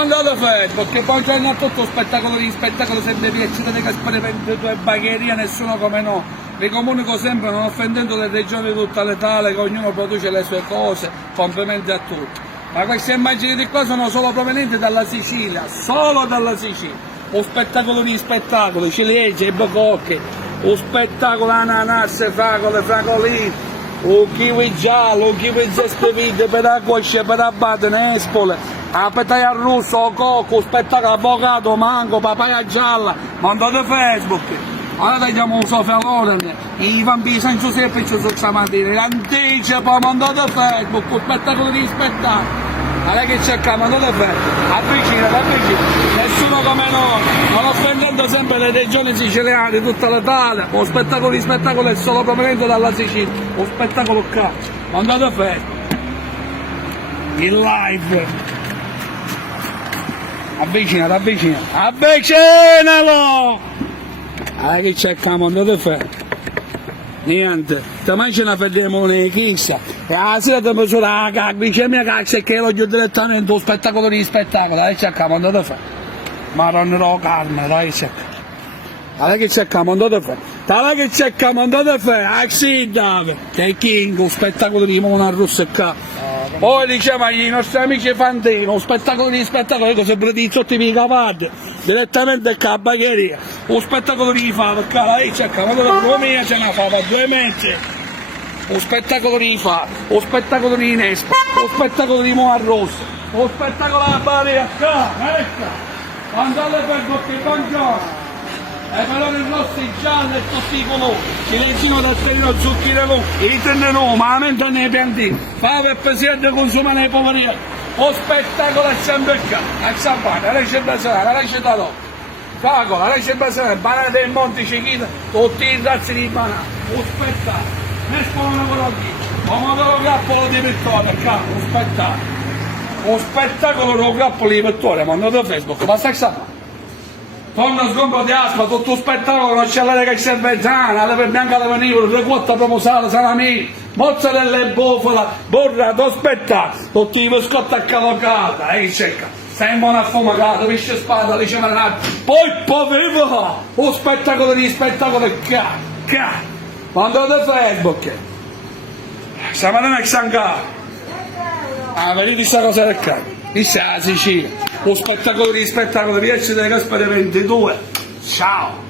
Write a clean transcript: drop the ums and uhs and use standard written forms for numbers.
Andate a Facebook, che poi c'è tutto spettacolo di spettacolo, se vi piace che sperimenti due bagherie, nessuno come no. Vi comunico sempre, non offendendo le regioni tutta l'Italia, che ognuno produce le sue cose, complimenti a tutti. Ma queste immagini di qua sono solo provenienti dalla Sicilia, solo dalla Sicilia. Un spettacolo di spettacoli, ciliegie e bococche, un spettacolo ananase, fragole, fragolini, un kiwi giallo, un kiwi zestivite, per la coscia, per la bate, nespole. La petaia russo, cocco, spettacolo, avvocato, mango, papaya gialla, mandate Facebook. Ora vediamo un Sofia Loren, i vampiri senza semplice su stamattina, l'anticipo, mandate Facebook, un spettacolo di spettacolo. Allora che cerca, mandate Facebook, avvicina, nessuno come noi, non offendendo sempre le regioni siciliane, tutta l'Italia, un spettacolo di spettacolo è solo proveniente dalla Sicilia, un spettacolo calcio, mandate Facebook, in live. Avvicinalo! Allora che cerchiamo, andate a fare? Niente, domani ce la vediamo nei chissà. E la sera ti misura la glicemia che che lo direttamente un spettacolo di spettacolo, dai cerchiamo, andate a fare. Madonna carne, dai cerchiamo. Allora che cerchiamo, andate a fare. Allora che cerchiamo, andate a fare. Axidave, che è King, un spettacolo di Mona Rossa qua. Poi diciamo ai nostri amici Fantini, un spettacolo di spettacolo, ecco sempre di sotto i cavalli, direttamente a bagheria, un spettacolo di fava, perché lei cerca, ma dove mia ce la fa, 2 mesi, un spettacolo di fava, un spettacolo di Nespa, un spettacolo di Moa Rossa, un spettacolo alla Baria, ecco, andate per tutti, buongiorno. E meloni rossi, gialli e tutti i colori, ciliegie da sterino, zucchine, i tennero, ma la mente nei piantini, fave e presidente consuma nei poverini, o spettacolo è sempre qua, a Zampano, la legge basilare, la legge da dopo, fagola, la legge basilare, banane dei monti cicchine, tutti i razzi di banane, o spettacolo, mescolano con l'occhio, pomodoro grappolo di Vittoria, un spettacolo con grappolo di Vittoria, mandate a Facebook, ma sai che torna sgombro di aspa, tutto spettacolo, non c'è l'aria che serve zana, le per bianca le venivano, ricotta proposata, salami, mozzarella e bufala, burra, do spettacolo, tutti i biscotti a calocata, che cerca, sembra una fumacata, pesce spada, dice una poi povero, un spettacolo di spettacolo, mandate a Facebook, siamo a Xangà, vedete questa cosa del capo. Questa è la Sicilia, un spettacolo di spettacolo, riesce delle Gaspare 22, ciao!